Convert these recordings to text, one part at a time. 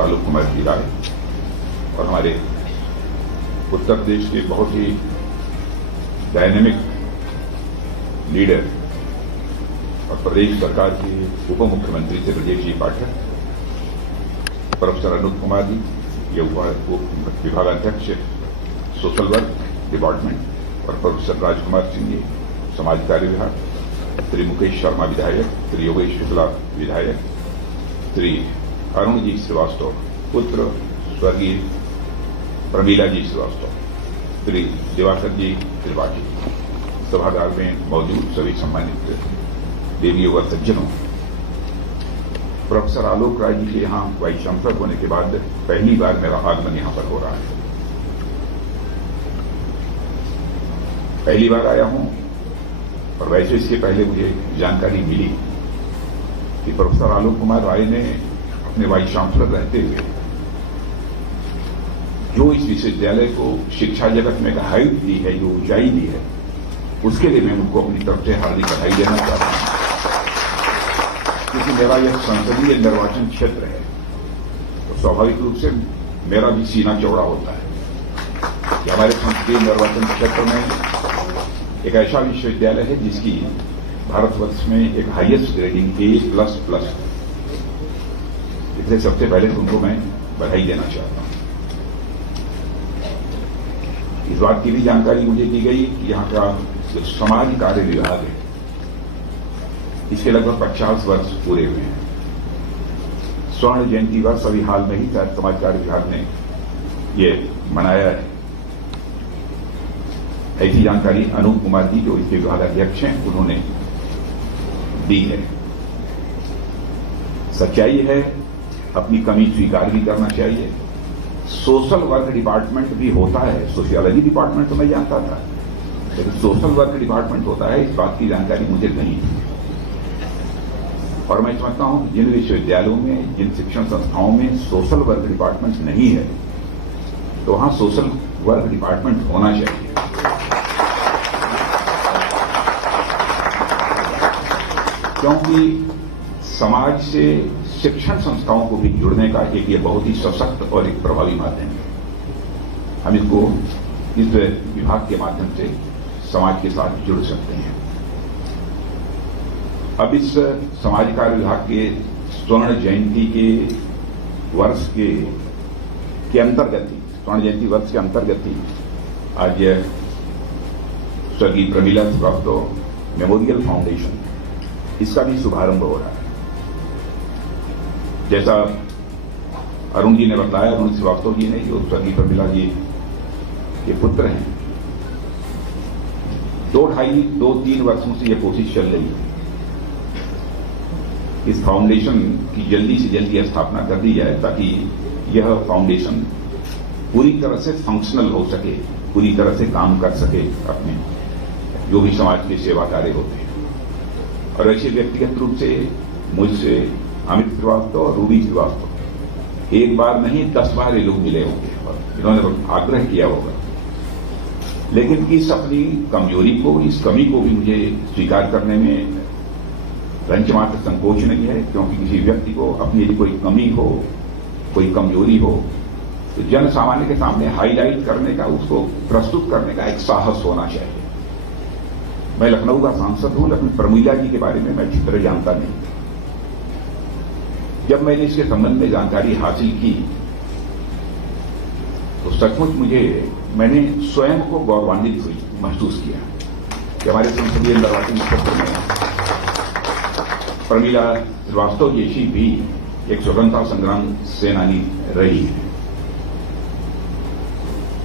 Professor Alok Kumar ji राय और हमारे उत्तर प्रदेश के बहुत ही डायनेमिक लीडर और प्रदेश सरकार के उप मुख्यमंत्री थे ब्रजेश जी पाठक, प्रोफेसर अनूप कुमार जी, ये विभागाध्यक्ष सोशल वर्क डिपार्टमेंट, और प्रोफेसर राजकुमार सिंह जी समाज कार्य विभाग, श्री मुकेश शर्मा विधायक, श्री योगेश शुक्ला विधायक, श्री अरुण जी श्रीवास्तव पुत्र स्वर्गीय प्रमीला जी श्रीवास्तव, श्री दिवाकर जी त्रिपाठी, सभागार में मौजूद सभी सम्मानित देवियों व सज्जनों, प्रोफेसर आलोक राय जी के यहां वाइस चांसलर होने के बाद पहली बार मेरा आगमन यहां पर हो रहा है। पहली बार आया हूं, और वैसे इसके पहले मुझे जानकारी मिली कि प्रोफेसर आलोक कुमार राय ने अपने वाइस चांसलर रहते हुए जो इस विश्वविद्यालय को शिक्षा जगत में एक हाइट दी है, जो ऊंचाई दी है, उसके लिए मैं उनको अपनी तरफ से हार्दिक बधाई देना चाहता हूं। क्योंकि मेरा यह संसदीय निर्वाचन क्षेत्र है, तो स्वाभाविक रूप से मेरा भी सीना चौड़ा होता है कि हमारे संसदीय निर्वाचन क्षेत्र में एक ऐसा विश्वविद्यालय है जिसकी भारतवर्ष में एक हाईएस्ट ग्रेडिंग A++। इसलिए सबसे पहले उनको मैं बधाई देना चाहता हूं। इस बात की भी जानकारी मुझे दी गई कि यहां का जो समाज कार्य विभाग है, इसके लगभग 50 वर्ष पूरे हुए हैं। स्वर्ण जयंती वर्ष अभी हाल में ही समाज कार्य विभाग ने ये मनाया है। ऐसी जानकारी अनूप कुमार जी, जो इसके विभागाध्यक्ष हैं, उन्होंने दी है। सच्चाई है, अपनी कमी स्वीकार भी करना चाहिए। सोशल वर्क डिपार्टमेंट भी होता है, सोशियोलॉजी डिपार्टमेंट तो मैं जानता था, लेकिन सोशल वर्क डिपार्टमेंट होता है, इस बात की जानकारी मुझे नहीं थी। और मैं समझता हूं जिन विश्वविद्यालयों में, जिन शिक्षण संस्थाओं में सोशल वर्क डिपार्टमेंट नहीं है, तो वहां सोशल वर्क डिपार्टमेंट होना चाहिए। क्योंकि समाज से शिक्षण संस्थाओं को भी जुड़ने का एक ये बहुत ही सशक्त और एक प्रभावी माध्यम है। हम इसको इस विभाग के माध्यम से समाज के साथ जुड़ सकते हैं। अब इस समाज कार्य विभाग के स्वर्ण जयंती के वर्ष के अंतर्गत ही, स्वर्ण जयंती वर्ष के अंतर्गत ही आज स्वर्गीय प्रमीला श्रीवास्तव मेमोरियल फाउंडेशन, इसका भी शुभारंभ हो रहा है। जैसा अरुण जी ने बताया, अरुण श्रीवास्तव जी ने, जो स्वर्गीय प्रमीला जी के पुत्र हैं, 2-3 वर्षों से यह कोशिश चल रही है इस फाउंडेशन की जल्दी से जल्दी स्थापना कर दी जाए, ताकि यह फाउंडेशन पूरी तरह से फंक्शनल हो सके, पूरी तरह से काम कर सके अपने जो भी समाज के सेवा कार्य होते हैं। और ऐसे व्यक्तिगत रूप से मुझसे अमित श्रीवास्तव और रूबी श्रीवास्तव एक बार नहीं 10 बार ये लोग मिले होंगे और इन्होंने आग्रह किया होगा, लेकिन इस अपनी कमजोरी को, इस कमी को भी मुझे स्वीकार करने में रंचमात्र संकोच नहीं है। क्योंकि किसी व्यक्ति को अपनी कोई कमी हो, कोई कमजोरी हो, तो जन सामान्य के सामने हाईलाइट करने का, उसको प्रस्तुत करने का एक साहस होना चाहिए। मैं लखनऊ का सांसद हूं, लेकिन प्रमीला जी के बारे में मैं अच्छी तरह जानता नहीं। जब मैंने इसके संबंध में जानकारी हासिल की, तो सचमुच मैंने स्वयं को गौरवान्वित महसूस किया कि हमारे संसदीय निर्वाचन क्षेत्र में प्रमीला श्रीवास्तव जैसी भी एक स्वतंत्रता संग्राम सेनानी रही है।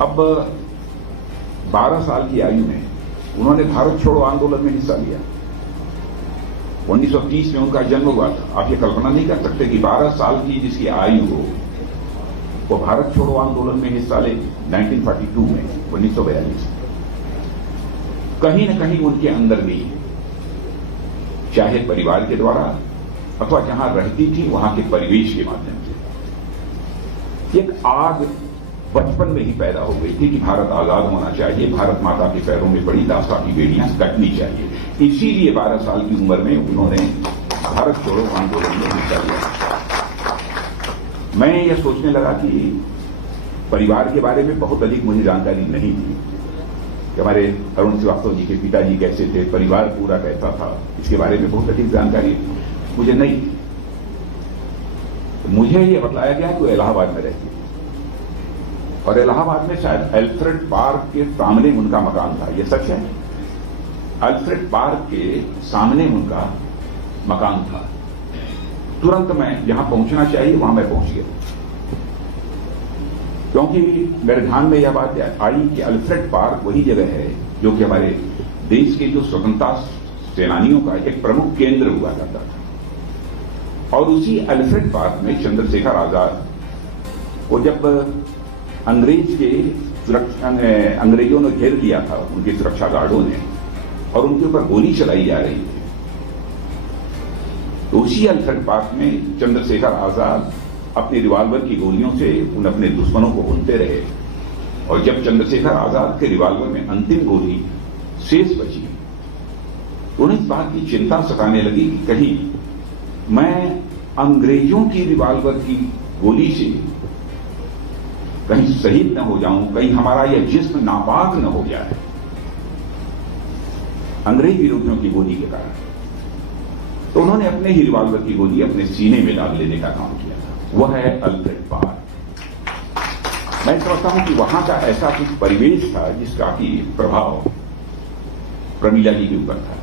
अब 12 साल की आयु में उन्होंने भारत छोड़ो आंदोलन में हिस्सा लिया। 1930 में उनका जन्म हुआ था। आप ये कल्पना नहीं कर सकते कि 12 साल की जिसकी आयु हो, वो भारत छोड़ो आंदोलन में हिस्सा ले 1942 में, 1942। कहीं न कहीं उनके अंदर भी, चाहे परिवार के द्वारा अथवा जहां रहती थी वहां के परिवेश के माध्यम से, एक आग बचपन में ही पैदा हो गई थी कि भारत आजाद होना चाहिए, भारत माता के पैरों में पड़ी दास्ता की बेड़ियां कटनी चाहिए। इसीलिए 12 साल की उम्र में उन्होंने भारत छोड़ो आंदोलन में हिस्सा लिया। मैं यह सोचने लगा कि परिवार के बारे में बहुत अधिक मुझे जानकारी नहीं थी कि हमारे अरुण श्रीवास्तव जी के पिताजी कैसे थे, परिवार पूरा कैसा था, इसके बारे में बहुत अधिक जानकारी मुझे नहीं थी। तो मुझे यह बतलाया गया कि वो इलाहाबाद में रहती थी और इलाहाबाद में शायद अल्फ्रेड पार्क के सामने उनका मकान था। यह सच है, अल्फ्रेड पार्क के सामने उनका मकान था। तुरंत मैं जहां पहुंचना चाहिए वहां मैं पहुंच गया, क्योंकि मेरे ध्यान में यह बात आई कि अल्फ्रेड पार्क वही जगह है जो कि हमारे देश के जो स्वतंत्रता सेनानियों का एक प्रमुख केंद्र हुआ करता था। और उसी अल्फ्रेड पार्क में चंद्रशेखर आजाद को जब अंग्रेजों ने घेर लिया था, उनके सुरक्षा गार्डों ने, और उनके ऊपर गोली चलाई जा रही थी, तो उसी अल्फ्रेड पार्क में चंद्रशेखर आजाद अपनी रिवाल्वर की गोलियों से उन अपने दुश्मनों को भूनते रहे। और जब चंद्रशेखर आजाद के रिवाल्वर में अंतिम गोली शेष बची, उन्हें इस बात की चिंता सताने लगी कि कहीं मैं अंग्रेजों की रिवाल्वर की गोली से कहीं शहीद न हो जाऊं, कहीं हमारा यह जिस्म नापाक न हो जाए अंग्रेज विरोधियों की गोली के कारण। तो उन्होंने अपने ही रिवाल्वर की गोली अपने सीने में डाल लेने का काम किया था। वह है अल्फ्रेड पार्क। मैं समझता हूं कि वहां का ऐसा कुछ परिवेश था जिसका कि प्रभाव प्रमीला जी के ऊपर था।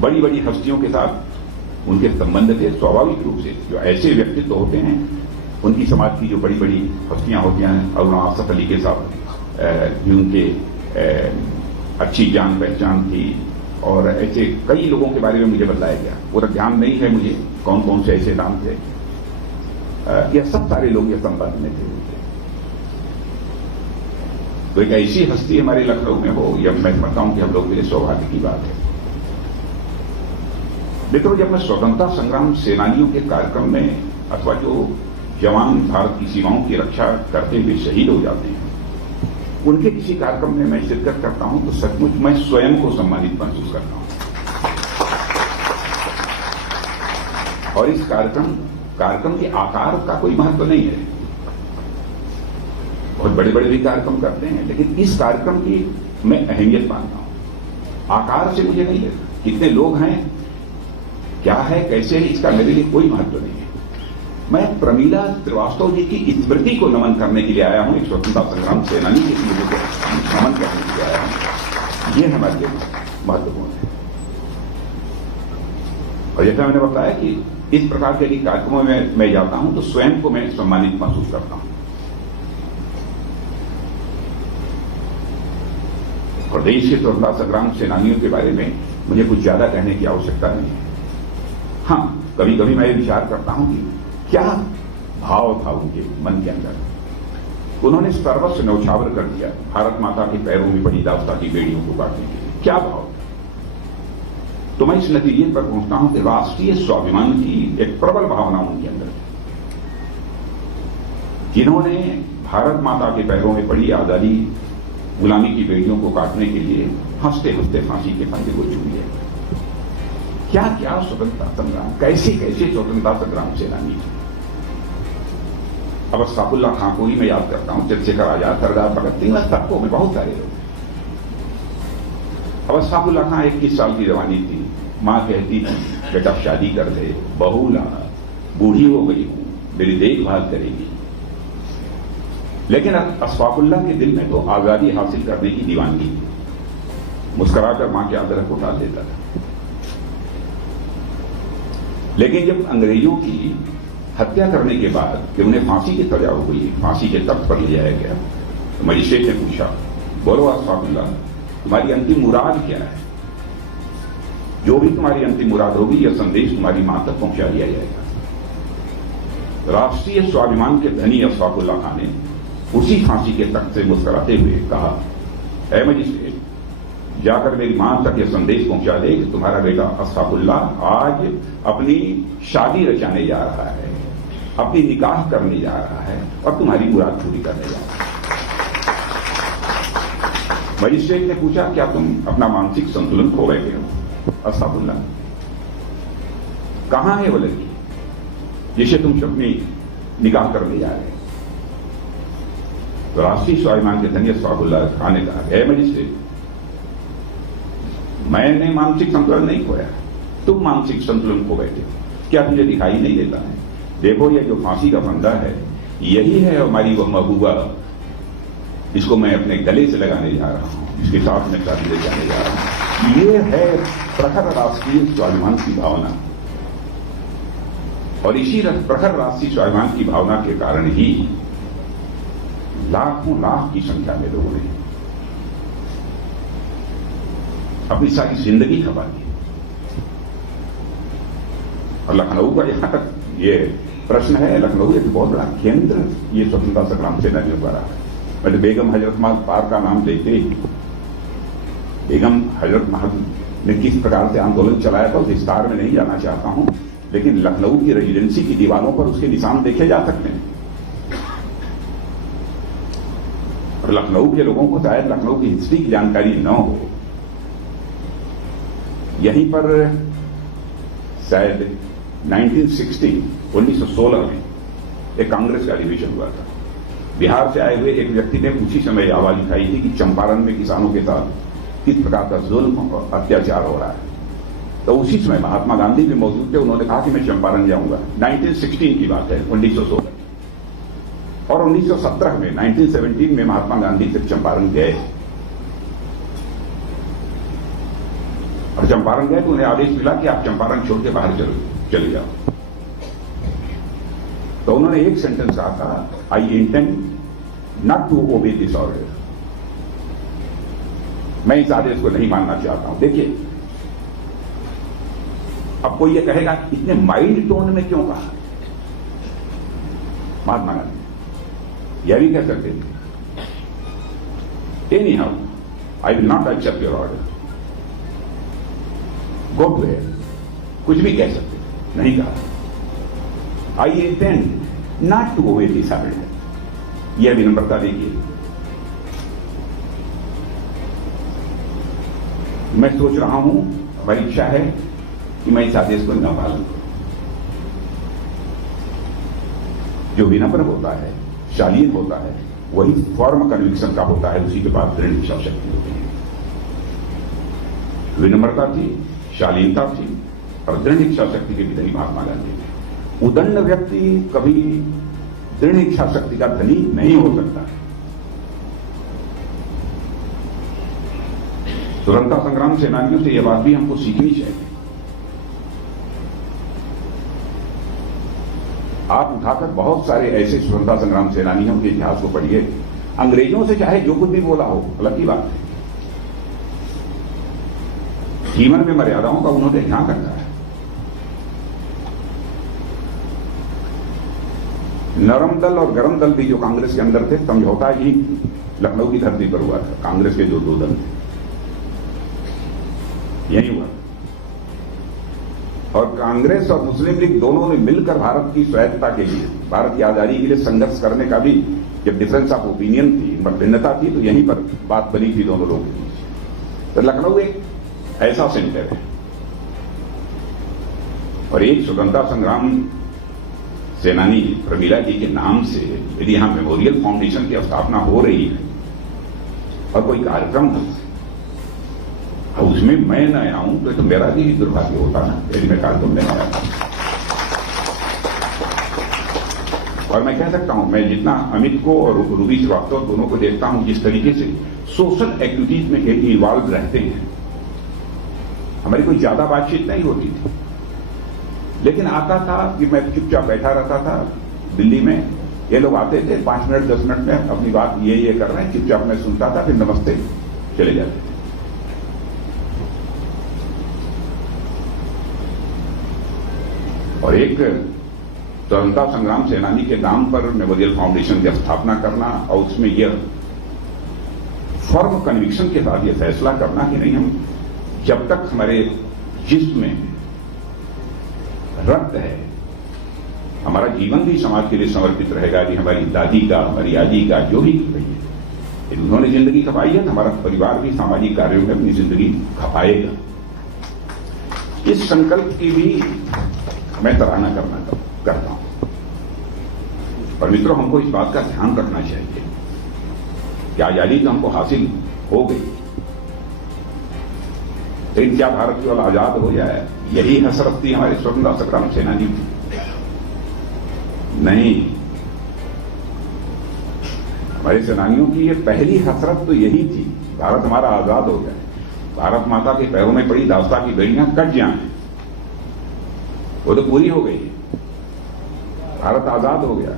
बड़ी बड़ी हस्तियों के साथ उनके संबंध थे स्वाभाविक रूप से। जो ऐसे व्यक्तित्व होते हैं, उनकी समाज की जो बड़ी बड़ी हस्तियां होती हैं, और आसफ अली के साथ उनके अच्छी जान पहचान थी, और ऐसे कई लोगों के बारे में मुझे बताया गया। पूरा ध्यान नहीं है मुझे कौन कौन से ऐसे नाम थे। यह सब सारे लोग ये संबंध में थे। तो एक ऐसी हस्ती हमारे लखनऊ में हो, यह मैं समझता हूं कि हम लोग के लिए सौभाग्य की बात है। देखो, जब मैं स्वतंत्रता संग्राम सेनानियों के कार्यक्रम में, अथवा जो जवान भारत की सीमाओं की रक्षा करते हुए शहीद हो जाते हैं, उनके किसी कार्यक्रम में मैं शिरकत करता हूं तो सचमुच मैं स्वयं को सम्मानित महसूस करता हूं। और इस कार्यक्रम के आकार का कोई महत्व नहीं है। बहुत बड़े बड़े भी कार्यक्रम करते हैं, लेकिन इस कार्यक्रम की मैं अहमियत मानता हूं। आकार से मुझे नहीं लगता, कितने लोग हैं, क्या है, कैसे है, इसका मेरे लिए कोई महत्व नहीं है। मैं प्रमीला श्रीवास्तव जी की स्मृति को नमन करने के लिए आया हूं, एक स्वतंत्रता संग्राम सेनानी की स्मृति को नमन करने के लिए आया हूं। यह हमारे लिए महत्वपूर्ण है। और जैसा मैंने बताया कि इस प्रकार के कार्यक्रमों में मैं जाता हूं तो स्वयं को मैं सम्मानित महसूस करता हूं। और देश के स्वतंत्रता संग्राम सेनानियों के बारे में मुझे कुछ ज्यादा कहने की आवश्यकता नहीं है। हां, कभी कभी मैं विचार करता हूं कि क्या भाव था उनके मन के अंदर। उन्होंने सर्वस्व न्यौछावर कर दिया भारत माता के पैरों में पड़ी दास्ता की बेड़ियों को काटने के लिए। क्या भाव था? तो मैं इस नतीजे पर पहुंचता हूं कि राष्ट्रीय स्वाभिमान की एक प्रबल भावना उनके अंदर थी, जिन्होंने भारत माता के पैरों में पड़ी आजादी गुलामी की बेड़ियों को काटने के लिए हंसते हंसते फांसी के फंदे को चूम लिया। क्या क्या स्वतंत्रता संग्राम, कैसे कैसे स्वतंत्रता संग्राम सेनानी थे। अब अशफाकुल्ला खां को ही मैं याद करता हूं, चंद्रशेखर आजाद, सरदार भगत सिंह, सबको में बहुत सारे लोग। अब अशफाकुल्ला खां 21 साल की जवानी थी, मां कहती थी बेटा शादी कर दे, बहू ला, बूढ़ी हो गई हूं, मेरी देखभाल करेगी। लेकिन अशफाकुल्ला के दिल में तो आजादी हासिल करने की दीवानगी थी। मुस्कुराकर मां के आदर को उठा देता था। लेकिन जब अंग्रेजों की हत्या करने के बाद कि उन्हें फांसी की सजा हो गई, फांसी के तख्त पर ले जाया गया, तो मजिस्ट्रेट ने पूछा, बोलो अशफाकुल्ला, तुम्हारी अंतिम मुराद क्या है? जो भी तुम्हारी अंतिम मुराद होगी, यह संदेश तुम्हारी मां तक पहुंचा दिया जाएगा। राष्ट्रीय स्वाभिमान के धनी अशफाकुल्ला खान ने उसी फांसी के तख्त से मुस्कुराते हुए कहा, ऐ मजिस्ट्रेट, जाकर मेरी मां तक यह संदेश पहुंचा दे कि तुम्हारा बेटा अशफाकुल्ला आज अपनी शादी रचाने जा रहा है, अपनी निकाह करने जा रहा है और तुम्हारी मुराद पूरी करने जा रहा है। मजिस्ट्रेट ने पूछा, क्या तुम अपना मानसिक संतुलन खो बैठे हो? अशफाकुल्ला, कहां है वो लड़की? जिसे तुम अपनी निकाह करने जा रहे हो। तो राष्ट्रीय स्वाभिमान के धनी अशफाकुल्लाह खान ने कहा, है मजिस्ट्रेट, मैंने मानसिक संतुलन नहीं खोया, तुम मानसिक संतुलन खो बैठे, क्या तुझे दिखाई नहीं देता है? देखो ये जो फांसी का फंदा है, यही है हमारी वो महबूबा, इसको मैं अपने गले से लगाने जा रहा हूं, इसके साथ में शादी ले जाने जा रहा हूं। ये है प्रखर राष्ट्रीय स्वाभिमान की भावना, और इसी प्रखर राष्ट्रीय स्वाभिमान की भावना के कारण ही लाखों लाख की संख्या में लोगों ने अपनी सारी जिंदगी खपा दी। और लखनऊ का यहां तक ये प्रश्न है, लखनऊ एक बहुत बड़ा केंद्र ये स्वतंत्रता संग्राम सेनानियों का रहा है। मैंने बेगम हजरत महल पार्क का नाम लेते ही, बेगम हजरत महल ने किस प्रकार से आंदोलन चलाया था उस विस्तार में नहीं जाना चाहता हूं, लेकिन लखनऊ की रेजिडेंसी की दीवारों पर उसके निशान देखे जा सकते हैं। और लखनऊ के लोगों को शायद लखनऊ की हिस्ट्री की जानकारी न हो। यहीं पर शायद 1916 में एक कांग्रेस का अधिवेशन हुआ था। बिहार से आए हुए एक व्यक्ति ने उसी समय आवाज उठाई थी कि चंपारण में किसानों के साथ किस प्रकार का जुल्म और अत्याचार हो रहा है। तो उसी समय महात्मा गांधी भी मौजूद थे, उन्होंने कहा कि मैं चंपारण जाऊंगा। 1916 की बात है, 1916। और 1917 में 1917 में महात्मा गांधी सिर्फ चंपारण गए, और चंपारण गए तो उन्हें आदेश मिला कि आप चंपारण छोड़ के बाहर चले जाओ। तो उन्होंने एक सेंटेंस कहा था, I intend not to obey this order, मैं इस आदेश को नहीं मानना चाहता हूं। देखिए, अब कोई ये कहेगा इतने माइल्ड टोन में क्यों कहा? महात्मा गांधी यह भी कह सकते थे, anyhow I will not accept your order, go to hell, कुछ भी कह सकते, नहीं कहा I intend not to obey this order. यह विनम्रता देखिए। मैं सोच रहा हूं, हमारी इच्छा है कि मैं इस आदेश को न पालन करूं। जो विनम्र होता है, शालीन होता है, वही फॉर्म कन्विक्शन का होता है, उसी के पास दृढ़ इच्छा शक्ति होती है। विनम्रता थी, शालीनता थी और दृढ़ इच्छा शक्ति के भी धनी महात्मा गांधी थे। उदंड व्यक्ति कभी दृढ़ इच्छा शक्ति का धनी नहीं हो सकता। स्वतंत्रता संग्राम सेनानियों से यह बात भी हमको सीखनी चाहिए। आप उठाकर बहुत सारे ऐसे स्वतंत्रता संग्राम सेनानियों के इतिहास को पढ़िए, अंग्रेजों से चाहे जो कुछ भी बोला हो, अलग की बात है, जीवन में मर्यादाओं का उन्होंने ध्यान रखा है। नरम दल और गरम दल भी जो कांग्रेस के अंदर थे, समझौता ही लखनऊ की धरती पर हुआ था। कांग्रेस के जो दो दल थे, यही हुआ। और कांग्रेस और मुस्लिम लीग दोनों ने मिलकर भारत की स्वायत्तता के लिए, भारत की आजादी के लिए संघर्ष करने का भी जब डिफरेंस ऑफ ओपिनियन थी, भिन्नता थी, तो यहीं पर बात बनी थी दोनों लोगों के बीच। तो लखनऊ एक ऐसा सेंटर है। और एक स्वतंत्रता संग्राम सेनानी प्रमीला जी के नाम से यदि यहां मेमोरियल फाउंडेशन की स्थापना हो रही है और कोई कार्यक्रम हो, उसमें मैं न आऊं तो मेरा भी दुर्भाग्य होता ना, यदि मैं कार्यक्रम में आया था। और मैं कह सकता हूं, मैं जितना अमित को और रूबी श्रीवास्तव दोनों को देखता हूं, जिस तरीके से सोशल एक्टिविटीज में इन्वॉल्व रहते हैं, हमारी कोई ज्यादा बातचीत नहीं होती थी, लेकिन आता था कि मैं चुपचाप बैठा रहता था दिल्ली में, ये लोग आते थे 5 मिनट 10 मिनट में अपनी बात ये कर रहे हैं, चुपचाप मैं सुनता था, फिर नमस्ते चले जाते थे। और एक स्वतंत्रता संग्राम सेनानी के नाम पर मेमोरियल फाउंडेशन की स्थापना करना और उसमें यह फर्म कन्विक्शन के साथ यह फैसला करना कि नहीं, हम जब तक हमारे जिस्म में रक्त है, हमारा जीवन भी समाज के लिए समर्पित रहेगा। कि हमारी दादी का, हमारी आजी का, जो भी उन्होंने जिंदगी खपाई है, हमारा परिवार भी सामाजिक कार्यों में अपनी जिंदगी खपाएगा। इस संकल्प की भी मैं सराहना करता हूं। और मित्रों, हमको इस बात का ध्यान रखना चाहिए कि आजादी तो हमको हासिल हो गई, लेकिन क्या भारत केवल आजाद हो जाए, यही हसरत थी हमारे स्वतंत्रता संग्राम सेनानी की? नहीं, हमारे सेनानियों की ये पहली हसरत तो यही थी, भारत हमारा आजाद हो जाए, भारत माता के पैरों में पड़ी दास्ता की बेड़ियां कट जाएं। वो तो पूरी हो गई, भारत आजाद हो गया।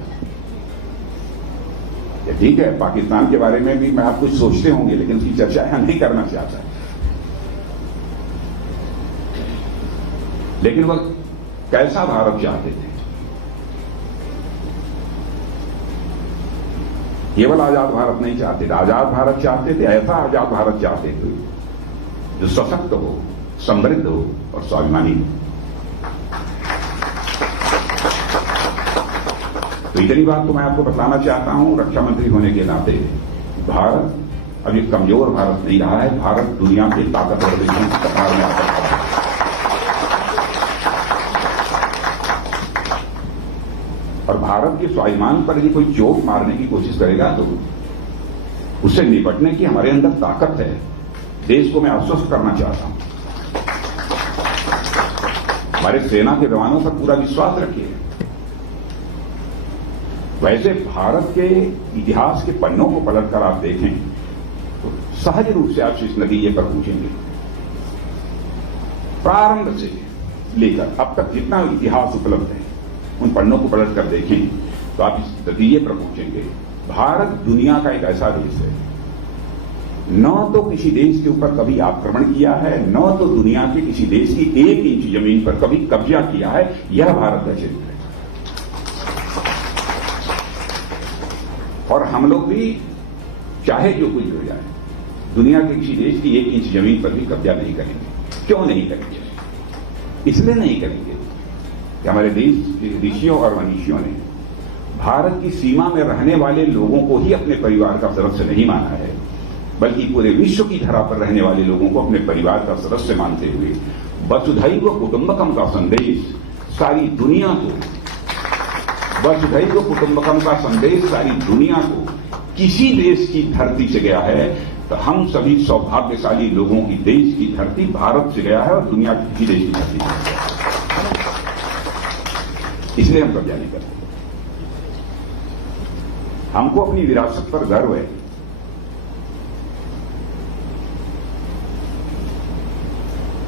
ये ठीक है, पाकिस्तान के बारे में भी मैं आप कुछ सोचते होंगे, लेकिन उसकी चर्चा यहां नहीं करना चाहता। लेकिन वह कैसा भारत चाहते थे? केवल आजाद भारत नहीं चाहते थे, आजाद भारत चाहते थे, ऐसा आजाद भारत चाहते थे जो सशक्त हो, समृद्ध हो और स्वाभिमानी हो। तो इतनी बात तो मैं आपको बताना चाहता हूं रक्षा मंत्री होने के नाते, भारत अभी कमजोर भारत नहीं रहा है, भारत दुनिया के ताकतवर देशों की कतार में आता है। और भारत के स्वाभिमान पर यदि कोई चोट मारने की कोशिश करेगा तो उससे निपटने की हमारे अंदर ताकत है। देश को मैं आश्वस्त करना चाहता हूं, हमारे सेना के जवानों पर पूरा विश्वास रखिए। वैसे भारत के इतिहास के पन्नों को पलटकर आप देखें तो सहज रूप से आप इस नतीजे पर पहुंचेंगे। प्रारंभ से लेकर अब तक जितना इतिहास उपलब्ध है उन पन्नों को पलट कर देखें तो आप इस नतीजे पर पहुंचेंगे। भारत दुनिया का एक ऐसा देश है, न तो किसी देश के ऊपर कभी आक्रमण किया है, न तो दुनिया के किसी देश की 1 इंच जमीन पर कभी कब्जा किया है। यह भारत का चरित्र है। और हम लोग भी चाहे जो कुछ हो जाए, दुनिया के किसी देश की 1 इंच जमीन पर भी कब्जा नहीं करेंगे। क्यों नहीं करेंगे? इसलिए नहीं करेंगे कि हमारे देश के ऋषियों और मनीषियों ने भारत की सीमा में रहने वाले लोगों को ही अपने परिवार का सदस्य नहीं माना है, बल्कि पूरे विश्व की धरा पर रहने वाले लोगों को अपने परिवार का सदस्य मानते हुए वसुधैव कुटुंबकम का संदेश सारी दुनिया को, वसुधैव कुटुंबकम का संदेश सारी दुनिया को किसी देश की धरती से गया है तो हम सभी सौभाग्यशाली लोगों की देश की धरती भारत से गया है और दुनिया की किसी देश की धरती से गया है। इसलिए हम कब्जा नहीं करते। हमको अपनी विरासत पर गर्व है।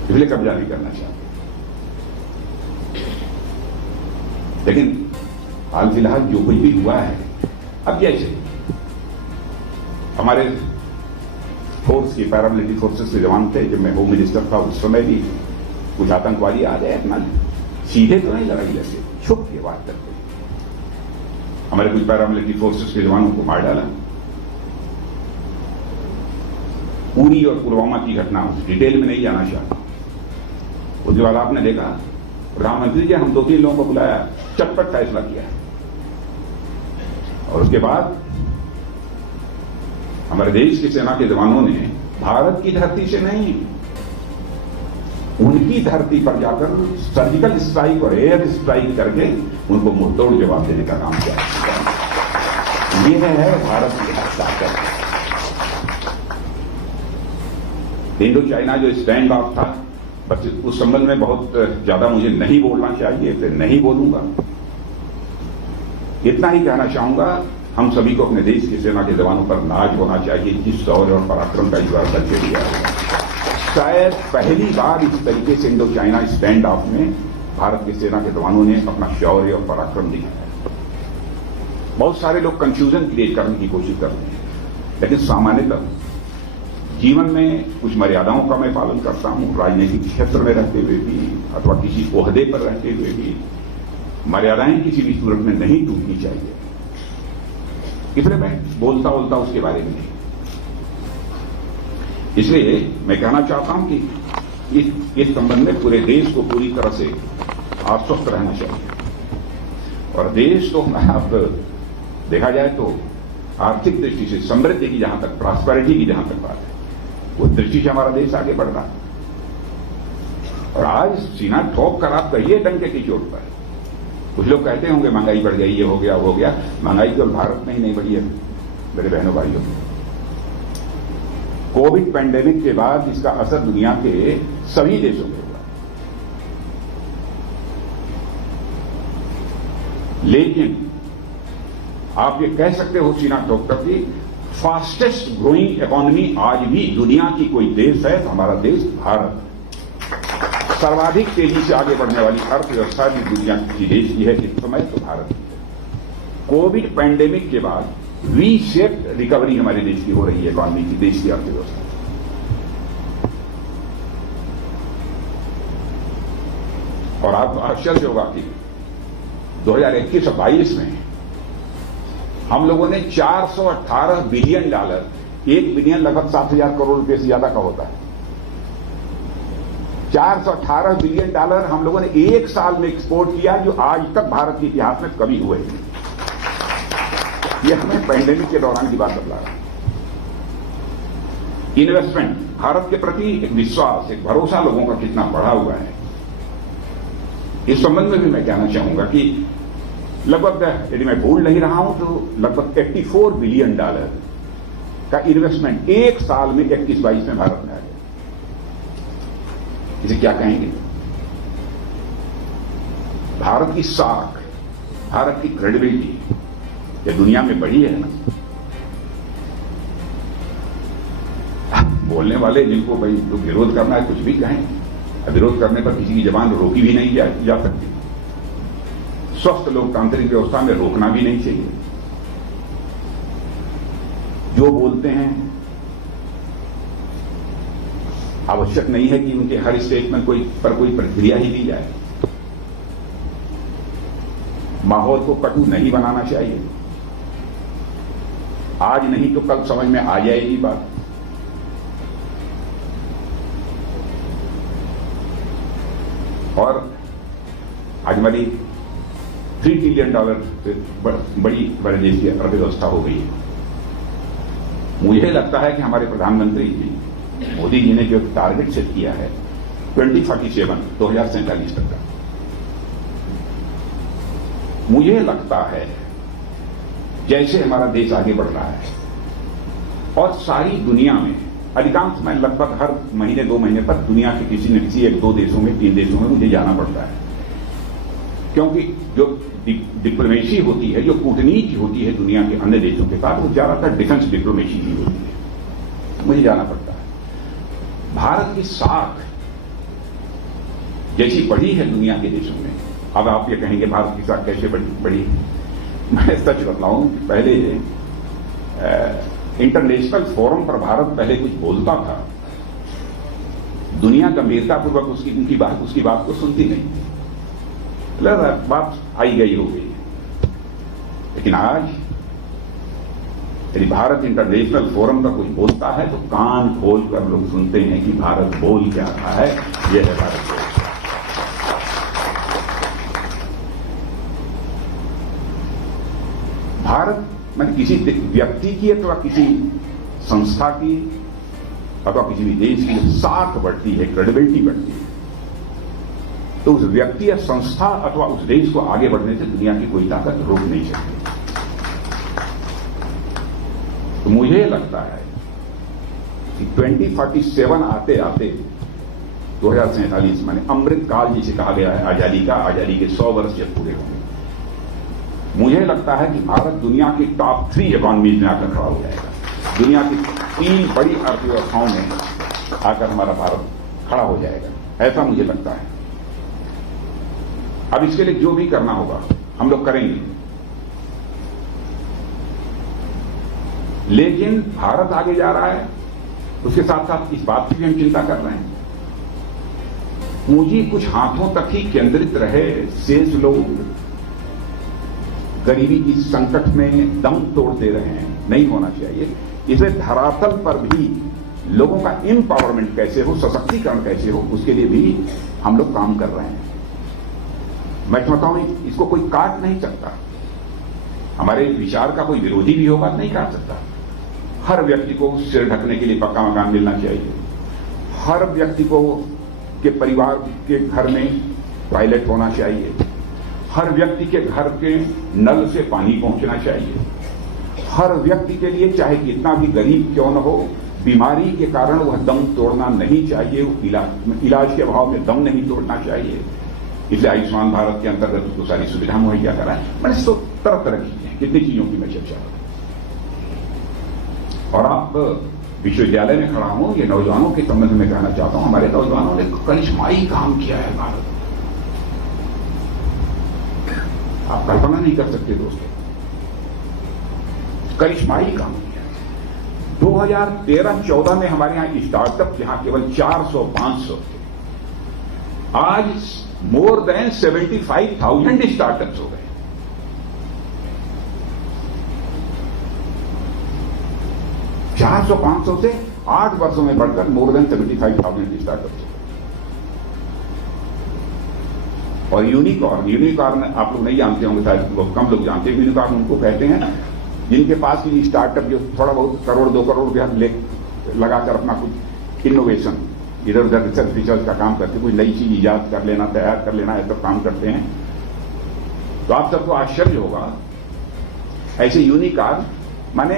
इसलिए कब्जा नहीं करना चाहते। लेकिन हाल फिलहाल जो कुछ भी हुआ है, अब जैसे हमारे फोर्स के पैरामिलिट्री फोर्सेस के जवान थे, जब मैं होम मिनिस्टर था उस समय भी कुछ आतंकवादी आ गए, अपना सीधे तो नहीं लड़ाई लड़े, छुप के बात करते, हमारे कुछ पैरामिलिट्री फोर्सेस के जवानों को मार डाला। उरी और पुलवामा की घटना, डिटेल में नहीं जाना चाहता। उसके बाद आपने देखा प्रधानमंत्री जी हम 2-3 लोगों को बुलाया, चटपट फैसला किया, और उसके बाद हमारे देश की सेना के जवानों ने भारत की धरती से नहीं, उनकी धरती पर जाकर सर्जिकल स्ट्राइक और एयर स्ट्राइक करके उनको मुंहतोड़ जवाब देने का काम किया। ये है भारत की ताकत। इंडो चाइना जो स्टैंड ऑफ था, बस उस संबंध में बहुत ज्यादा मुझे नहीं बोलना चाहिए, फिर नहीं बोलूंगा। इतना ही कहना चाहूंगा, हम सभी को अपने देश की सेना के जवानों पर नाज होना चाहिए, जिस शौर्य और पराक्रम का इजहार करके दिया है। शायद पहली बार इस तरीके से इंडो चाइना स्टैंड ऑफ में भारत की सेना के जवानों ने अपना शौर्य और पराक्रम दिखाया। बहुत सारे लोग कंफ्यूजन क्रिएट करने की कोशिश करते हैं, लेकिन सामान्यतः जीवन में कुछ मर्यादाओं का मैं पालन करता हूं। राजनीतिक क्षेत्र में रहते हुए भी अथवा किसी ओहदे पर रहते हुए भी मर्यादाएं किसी भी सूरत में नहीं टूटनी चाहिए। इसलिए मैं बोलता उसके बारे में नहीं। इसलिए मैं कहना चाहता हूं कि इस संबंध में पूरे देश को पूरी तरह से आश्वस्त रहना चाहिए। और देश तो आप देखा जाए तो आर्थिक दृष्टि से समृद्धि की जहां तक, प्रॉस्पेरिटी की जहां तक बात है, उस दृष्टि से हमारा देश आगे बढ़ रहा है। और आज सीना ठोक कर आप कहिए डंके की चोट पर कुछ लोग कहते होंगे महंगाई बढ़ गई, ये हो गया, वो हो गया। महंगाई केवल भारत में ही नहीं बढ़ी है मेरे बहनों भाइयों। कोविड पैंडेमिक के बाद इसका असर दुनिया के सभी देशों में हुआ। लेकिन आप ये कह सकते हो चीना डॉक्टर की फास्टेस्ट ग्रोइंग इकोनॉमी आज भी दुनिया की कोई देश है तो हमारा देश भारत। सर्वाधिक तेजी से आगे बढ़ने वाली अर्थव्यवस्था भी दुनिया की देश की है इस समय तो भारत। कोविड पैंडेमिक के बाद वी शेप्ड रिकवरी हमारे देश की हो रही है, इकोनॉमी की, देश की अर्थव्यवस्था। और आपको आश्चर्य होगा कि 2021 और 22 में हम लोगों ने $418 बिलियन, 1 बिलियन लगभग 7,000 करोड़ रुपए से ज्यादा का होता है, $418 बिलियन हम लोगों ने एक साल में एक्सपोर्ट किया, जो आज तक भारत के इतिहास में कभी हुए नहीं। यह हमें पैंडेमिक के दौरान की बात बतला रहा है। इन्वेस्टमेंट, भारत के प्रति एक विश्वास, एक भरोसा लोगों का कितना बढ़ा हुआ है, इस संबंध में भी मैं कहना चाहूंगा कि लगभग, यदि मैं भूल नहीं रहा हूं तो लगभग $84 बिलियन का इन्वेस्टमेंट एक साल में 21-22 में भारत में आ गया। इसे क्या कहेंगे? भारत की साख, भारत की क्रेडिबिलिटी ये दुनिया में बढ़ी है ना। बोलने वाले जिनको भाई जो विरोध करना है कुछ भी कहें, विरोध करने पर किसी की जबान रोकी भी नहीं जा सकती। स्वस्थ लोकतांत्रिक व्यवस्था में रोकना भी नहीं चाहिए। जो बोलते हैं आवश्यक नहीं है कि उनके हर स्टेटमेंट पर कोई प्रतिक्रिया ही दी जाए। माहौल को कटु नहीं बनाना चाहिए। आज नहीं तो कल समझ में आ जाएगी बात। और आज हमारी $3 ट्रिलियन से बड़ी बड़े देश की अर्थव्यवस्था हो गई है। मुझे लगता है कि हमारे प्रधानमंत्री जी मोदी जी ने जो टारगेट सेट किया है 2047 तक का, मुझे लगता है जैसे हमारा देश आगे बढ़ रहा है और सारी दुनिया में अधिकांश, मैं लगभग हर महीने 2 महीने पर दुनिया के किसी न किसी 1-2 देशों में, 3 देशों में मुझे जाना पड़ता है, क्योंकि जो डिप्लोमेसी होती है, जो कूटनीति होती है दुनिया के अन्य देशों के साथ, वो ज्यादातर डिफेंस डिप्लोमेसी ही होती है। मुझे जाना पड़ता है। भारत की साख जैसी बढ़ी है दुनिया के देशों में, अब आप ये कहेंगे भारत की साख कैसे बढ़ी? मैं सच बताऊं, पहले इंटरनेशनल फोरम पर भारत पहले कुछ बोलता था, दुनिया गंभीरतापूर्वक उसकी बात को सुनती नहीं, बात आई गई हो गई। लेकिन आज यदि भारत इंटरनेशनल फोरम पर कुछ बोलता है तो कान खोलकर लोग सुनते हैं कि भारत बोल क्या रहा है। यह है भारत। भारत मैंने किसी व्यक्ति की अथवा किसी संस्था की अथवा किसी भी देश की साख बढ़ती है, क्रेडिबिलिटी बढ़ती है, तो उस व्यक्ति या संस्था अथवा उस देश को आगे बढ़ने से दुनिया की कोई ताकत रोक नहीं सकती। तो मुझे लगता है कि 2047 आते आते 2047 माने अमृत काल जिसे कहा गया है आजादी का, आजादी के 100 वर्ष जब पूरे होंगे, मुझे लगता है कि भारत दुनिया की टॉप 3 इकोनॉमीज में आकर खड़ा हो जाएगा। दुनिया की 3 बड़ी अर्थव्यवस्थाओं में आकर हमारा भारत खड़ा हो जाएगा, ऐसा मुझे लगता है। अब इसके लिए जो भी करना होगा हम लोग करेंगे, लेकिन भारत आगे जा रहा है, उसके साथ साथ इस बात की भी हम चिंता कर रहे हैं, पूंजी कुछ हाथों तक ही केंद्रित रहे, शेष लोग गरीबी की संकट में दम तोड़ दे रहे हैं, नहीं होना चाहिए। इसे धरातल पर भी लोगों का एम्पावरमेंट कैसे हो, सशक्तिकरण कैसे हो, उसके लिए भी हम लोग काम कर रहे हैं। मैं समझता हूं इसको कोई काट नहीं सकता, हमारे विचार का कोई विरोधी भी होगा नहीं काट सकता। हर व्यक्ति को सिर ढकने के लिए पक्का मकान मिलना चाहिए, हर व्यक्ति को के परिवार के घर में टॉयलेट होना चाहिए, हर व्यक्ति के घर के नल से पानी पहुंचना चाहिए। हर व्यक्ति के लिए, चाहे कितना भी गरीब क्यों न हो, बीमारी के कारण वह दम तोड़ना नहीं चाहिए, इलाज के अभाव में दम नहीं तोड़ना चाहिए। इसलिए आयुष्मान भारत के अंतर्गत उसको सारी सुविधा मुहैया कराएं। मैंने तो तरह तरह की चीजें, कितनी चीजों की मैं चर्चा करूं। और आप विश्वविद्यालय में खड़ा हूं, ये नौजवानों के संबंध में कहना चाहता हूं, हमारे नौजवानों ने करिश्माई काम किया है भारत में। आप कल्पना नहीं कर सकते दोस्तों, करिश्माई काम किया। 2013-14 में हमारे यहां स्टार्टअप जहां केवल 400-500 थे, आज मोर देन 75,000 स्टार्टअप्स हो गए। चार 500 से 8 वर्षों में बढ़कर मोर देन 75,000 स्टार्टअप्स। और यूनिकॉर्न आप लोग नहीं जानते होंगे, शायद बहुत कम लोग जानते हैं। यूनिकॉर्न उनको कहते हैं जिनके पास की स्टार्टअप जो थोड़ा बहुत करोड़ 2 करोड़ रुपया लगाकर अपना कुछ इनोवेशन, इधर उधर रिसर्च का काम करते, कोई नई चीज इजाद कर लेना, तैयार कर लेना, ऐसा काम करते हैं। तो आप सबको आश्चर्य होगा, ऐसे यूनिकॉर्न माने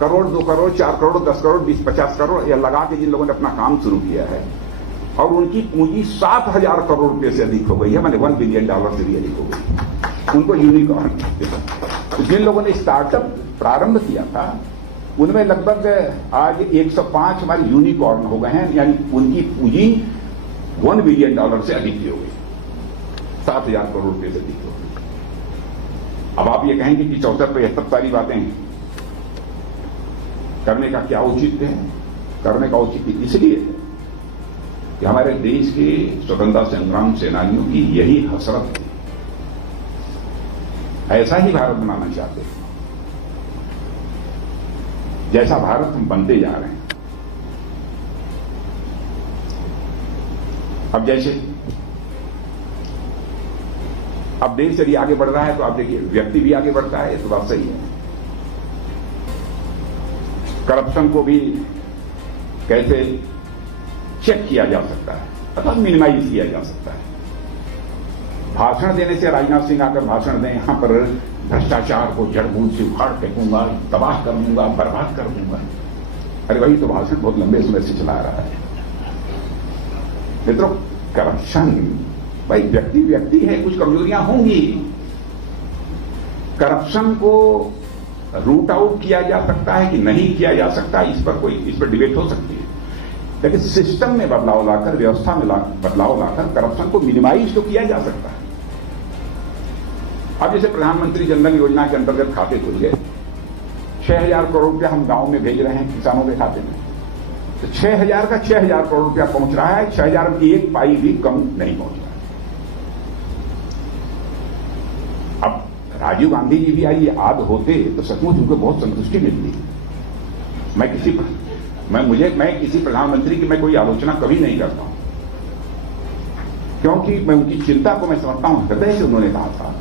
करोड़ 2 करोड़ 4 करोड़ 10 करोड़ 20-50 करोड़ या लगा के जिन लोगों ने अपना काम शुरू किया है, और उनकी पूंजी 7,000 करोड़ रुपए से अधिक हो गई है, माने $1 बिलियन से भी अधिक हो गई, उनको यूनिकॉर्न कहते हैं। तो जिन लोगों ने स्टार्टअप प्रारंभ किया था, उनमें लगभग आज 105 हमारे यूनिकॉर्न हो गए हैं, यानी उनकी पूंजी $1 बिलियन से अधिक की हो गई, 7,000 करोड़ रुपए से अधिक हो गई। अब आप ये कहेंगे कि 74 पे सब सारी बातें करने का क्या औचित्य है? करने का औचित्य इसलिए कि हमारे देश के स्वतंत्रता संग्राम सेनानियों की यही हसरत थी। ऐसा ही भारत बनाना चाहते हैं, जैसा भारत हम बनते जा रहे हैं। अब जैसे अब देश यदि आगे बढ़ रहा है, तो आप देखिए व्यक्ति भी आगे बढ़ता है, ये तो बात सही है। करप्शन को भी कैसे चेक किया जा सकता है अथवा मिनिमाइज किया जा सकता है। भाषण देने से राजनाथ सिंह आकर भाषण दें, यहां पर भ्रष्टाचार को जड़ मूल से उखाड़ फेंकूंगा, तबाह कर दूंगा, बर्बाद कर दूंगा। अरे भाई, तो भाषण बहुत लंबे समय से चला रहा है। मित्रों, करप्शन भाई व्यक्ति है, कुछ कमजोरियां होंगी। करप्शन को रूट आउट किया जा सकता है कि नहीं किया जा सकता, इस पर डिबेट हो सकती है। लेकिन सिस्टम में बदलाव लाकर, व्यवस्था में बदलाव लाकर करप्शन को मिनिमाइज तो किया जा सकता है। अब जैसे प्रधानमंत्री जनधन योजना के अंतर्गत खाते खुल गए, 6,000 करोड़ रुपया हम गांव में भेज रहे हैं किसानों के खाते में, तो 6,000 का 6,000 करोड़ रुपया पहुंच रहा है, 6,000 की एक पाई भी कम नहीं पहुंच रहा है। अब राजीव गांधी जी भी आई याद होते तो सचमुच उनको बहुत संतुष्टि मिलती। मैं किसी प्रधानमंत्री की मैं कोई आलोचना कभी नहीं करता हूं, क्योंकि मैं उनकी चिंता को मैं समझता हूं। हृदय से उन्होंने कहा था,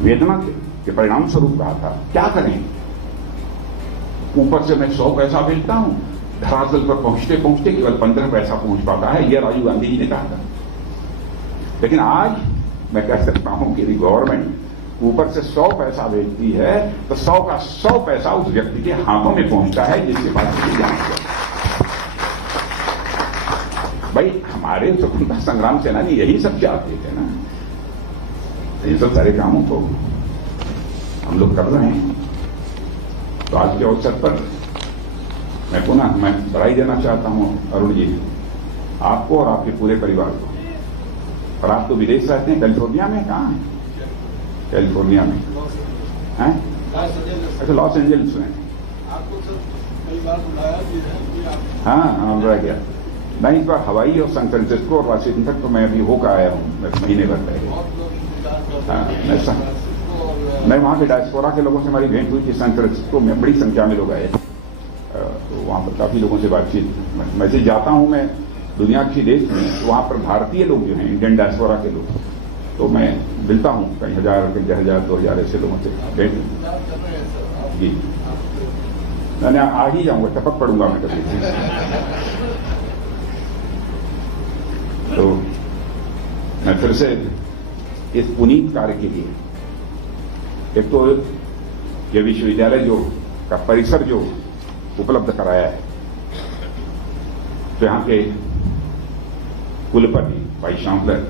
वेदना के परिणाम स्वरूप कहा था, क्या करें, ऊपर से मैं 100 पैसा भेजता हूं, धरातल पर पहुंचते पहुंचते केवल 15 पैसा पहुंच पाता है, यह राजीव गांधी जी ने कहा था। लेकिन आज मैं कह सकता हूं कि यदि गवर्नमेंट ऊपर से 100 पैसा भेजती है, तो 100 का 100 पैसा उस व्यक्ति के हाथों में पहुंचता है जिसके पास भाई हमारे स्वतंत्रता संग्राम सेनानी यही सब चाहते थे ना। ये सब सारे कामों को हम लोग कर रहे हैं। तो आज के अवसर पर मैं पुनः बधाई देना चाहता हूं अरुण जी, आपको और आपके पूरे परिवार को। और आप तो विदेश रहते हैं, कैलिफोर्निया में, कहाँ हैं? कैलिफोर्निया में हैं? अच्छा, लॉस एंजल्स में। हाँ, रह गया। नहीं, इस बार हवाई और सैन फ्रांसिस्को और वाशिंगटन तक तो मैं अभी होकर आया हूँ, महीने भर पहले। मैं वहाँ के डायस्पोरा के लोगों से हमारी भेंट हुई थी सैन फ्रांसिस्को में, बड़ी संख्या में लोग आए। तो वहाँ पर काफी लोगों से बातचीत, मैं से जाता हूँ मैं दुनिया के देश में, तो वहाँ पर भारतीय लोग जो हैं, इंडियन डायस्पोरा के लोग, तो मैं मिलता हूँ कई हजार, कई 1,000 2,000 ऐसे लोगों से भेंट जी। मैंने आ ही जाऊंगा, टपक पड़ूंगा मैं कभी। तो मैं फिर से इस पुनीत कार्य के लिए एक तो यह विश्वविद्यालय जो का परिसर जो उपलब्ध कराया है, तो यहां के कुलपति vice chancellor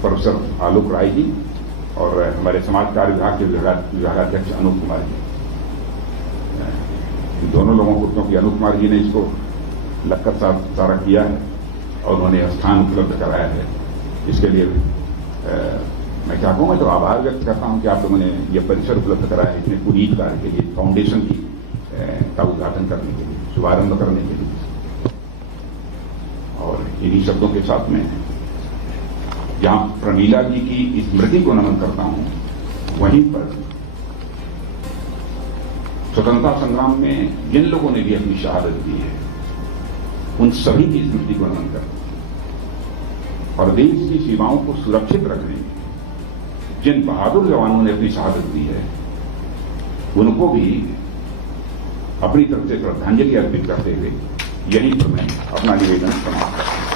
professor Alok Rai ji और हमारे समाज कार्य विभाग के विभागाध्यक्ष अनूप कुमार जी, दोनों लोगों को, क्योंकि अनूप कुमार जी ने इसको लक्कत सारा किया है और उन्होंने स्थान उपलब्ध कराया है, इसके लिए मैं क्या कहूं, मैं तो आभार व्यक्त करता हूं कि आप लोगों ने यह परिसर उपलब्ध कराया है इतने पुनीत कार्य के लिए, फाउंडेशन की का उद्घाटन करने के लिए, शुभारंभ करने के लिए। और इन्हीं शब्दों के साथ में जहां प्रमीला जी की स्मृति को नमन करता हूं, वहीं पर स्वतंत्रता संग्राम में जिन लोगों ने भी अपनी शहादत दी है, उन सभी की स्मृति को नमन करता हूं। और देश की सीमाओं को सुरक्षित रखने में जिन बहादुर जवानों ने अपनी शहादत दी है, उनको भी अपनी तरफ से श्रद्धांजलि अर्पित करते हुए यहीं पर मैं अपना निवेदन समाप्त करता हूं।